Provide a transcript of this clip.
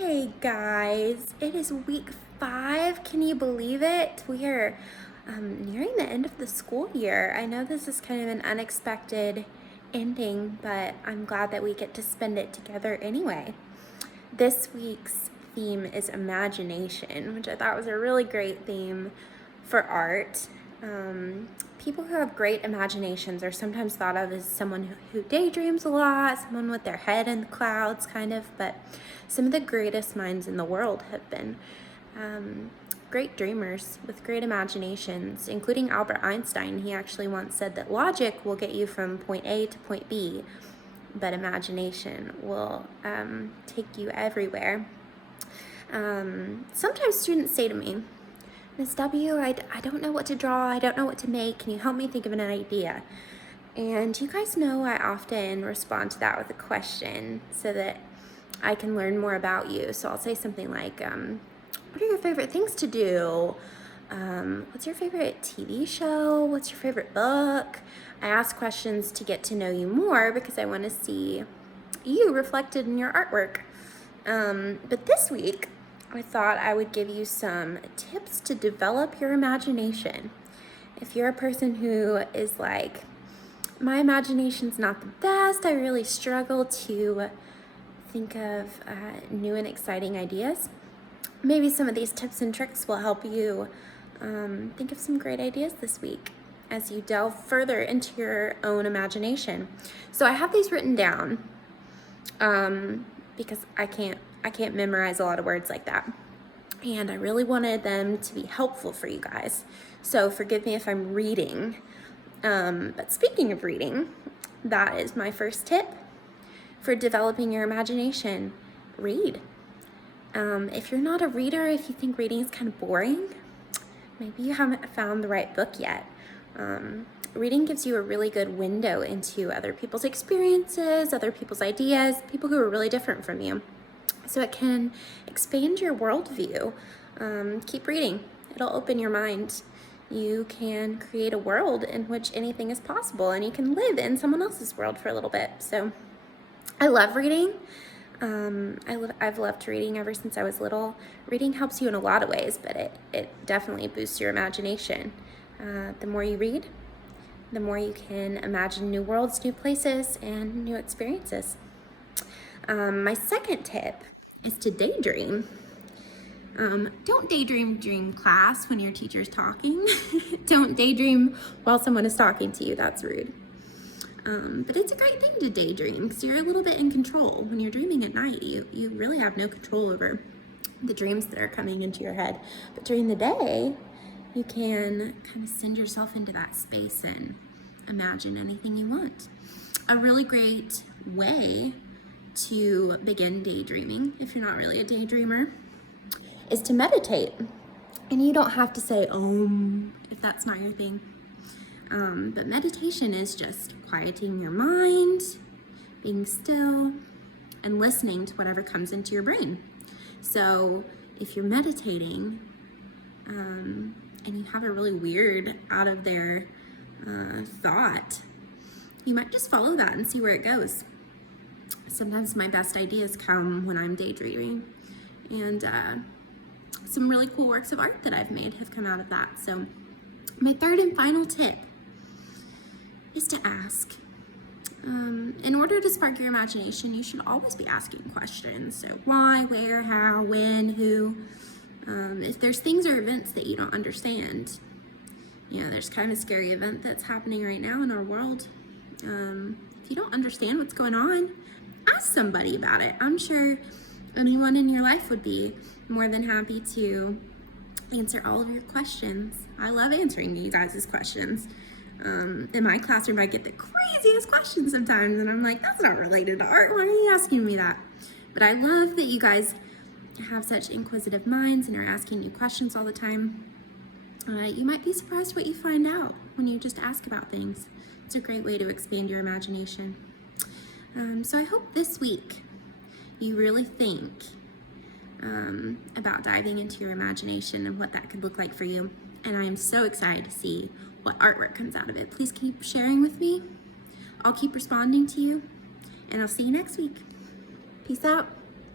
Hey guys, it is week 5. Can you believe it? We are nearing the end of the school year. I know this is kind of an unexpected ending, but I'm glad that we get to spend it together anyway. This week's theme is imagination, which I thought was a really great theme for art. People who have great imaginations are sometimes thought of as someone who daydreams a lot, someone with their head in the clouds, kind of, but some of the greatest minds in the world have been great dreamers with great imaginations, including Albert Einstein. He actually once said that logic will get you from point A to point B, but imagination will take you everywhere. Sometimes students say to me, Ms. W, I don't know what to draw, I don't know what to make, can you help me think of an idea? And you guys know I often respond to that with a question so that I can learn more about you. So I'll say something like, what are your favorite things to do? What's your favorite TV show? What's your favorite book? I ask questions to get to know you more because I want to see you reflected in your artwork. But this week, I thought I would give you some tips to develop your imagination. If you're a person who is like, my imagination's not the best, I really struggle to think of new and exciting ideas, maybe some of these tips and tricks will help you think of some great ideas this week as you delve further into your own imagination. So I have these written down because I can't memorize a lot of words like that. And I really wanted them to be helpful for you guys. So forgive me if I'm reading. But speaking of reading, that is my first tip for developing your imagination. Read. If you're not a reader, if you think reading is kind of boring, maybe you haven't found the right book yet. Reading gives you a really good window into other people's experiences, other people's ideas, people who are really different from you. So it can expand your worldview. Keep reading. It'll open your mind. You can create a world in which anything is possible, and you can live in someone else's world for a little bit. So I love reading. I've loved reading ever since I was little. Reading helps you in a lot of ways, but it definitely boosts your imagination. The more you read, the more you can imagine new worlds, new places, and new experiences. My second tip is to daydream. Don't daydream during class when your teacher's talking. Don't daydream while someone is talking to you. That's rude. But it's a great thing to daydream because you're a little bit in control. When you're dreaming at night, you really have no control over the dreams that are coming into your head. But during the day, you can kind of send yourself into that space and imagine anything you want. A really great way to begin daydreaming, if you're not really a daydreamer, is to meditate. And you don't have to say if that's not your thing. But meditation is just quieting your mind, being still, and listening to whatever comes into your brain. So if you're meditating and you have a really weird, out of there thought, you might just follow that and see where it goes. Sometimes my best ideas come when I'm daydreaming, and some really cool works of art that I've made have come out of that. So my third and final tip is to ask. In order to spark your imagination, you should always be asking questions. So why, where, how, when, who. If there's things or events that you don't understand, there's kind of a scary event that's happening right now in our world. If you don't understand what's going on, ask somebody about it. I'm sure anyone in your life would be more than happy to answer all of your questions. I love answering you guys' questions. In my classroom, I get the craziest questions sometimes, and I'm like, that's not related to art. Why are you asking me that? But I love that you guys have such inquisitive minds and are asking new questions all the time. You might be surprised what you find out when you just ask about things. It's a great way to expand your imagination. So I hope this week you really think about diving into your imagination and what that could look like for you. And I am so excited to see what artwork comes out of it. Please keep sharing with me. I'll keep responding to you, and I'll see you next week. Peace out.